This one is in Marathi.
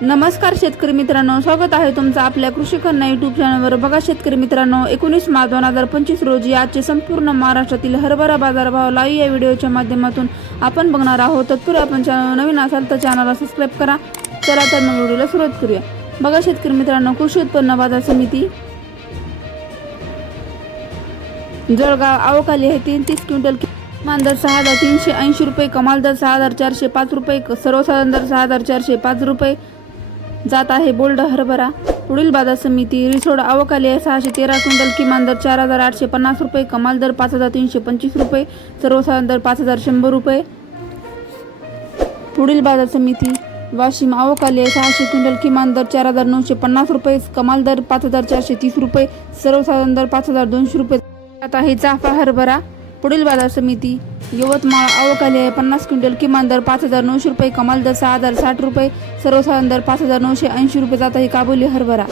नमस्कार शेतकरी मित्रांनो स्वागत आहे तुमचं आपल्या कृषी कन्या युट्यूब चॅनलवर बघा शेतकरी मित्रांनो एकोणीस मार्च दोन हजार पंचवीस रोजी आजचे संपूर्ण महाराष्ट्रातील हरभरा बाजारभाव लाईव्ह या व्हिडिओच्या माध्यमातून आपण बघणार आहोत. तत्पूर्वी आपण चॅनल नवीन असाल तर चॅनलला सबस्क्राईब करा. चला तर मग व्हिडिओला सुरुवात करूया. बघा शेतकरी मित्रांनो कृषी उत्पन्न बाजार समिती जळगाव आवकाली आहे. तीन तीस क्विंटल किमान दर सहा हजार तीनशे ऐंशी रुपये कमाल दर सहा हजार चारशे पाच रुपये सर्वसाधारण दर सहा हजार चारशे पाच रुपये जात आहे बोल्ड हरभरा. पुढील बाजार समिती रिसोड अवकाली आहे सहाशे तेरा क्विंटल किमान दर चार हजार आठशे पन्नास रुपये कमाल दर पाच हजार तीनशे पंचवीस रुपये सर्वसाधारण दर पाच हजार शंभर रुपये. पुढील बाजार समिती वाशिम अवकाली आहे सहाशे क्विंटल किमान दर चार हजार नऊशे पन्नास रुपये कमाल दर पाच हजार चारशे तीस रुपये सर्वसाधारण दर पाच हजार दोनशे रुपये. जात आहे चाफा हरभरा. पुढील बाजार समिती यवतमाळ आवकाली आहे. पन्नास क्विंटल किमान दर पाच हजार नऊशे रुपये कमाल दर सहा हजार साठ रुपये सर्वसाधारण दर पाच हजार नऊशे ऐंशी रुपये. जात आहे काबुली हरभरा.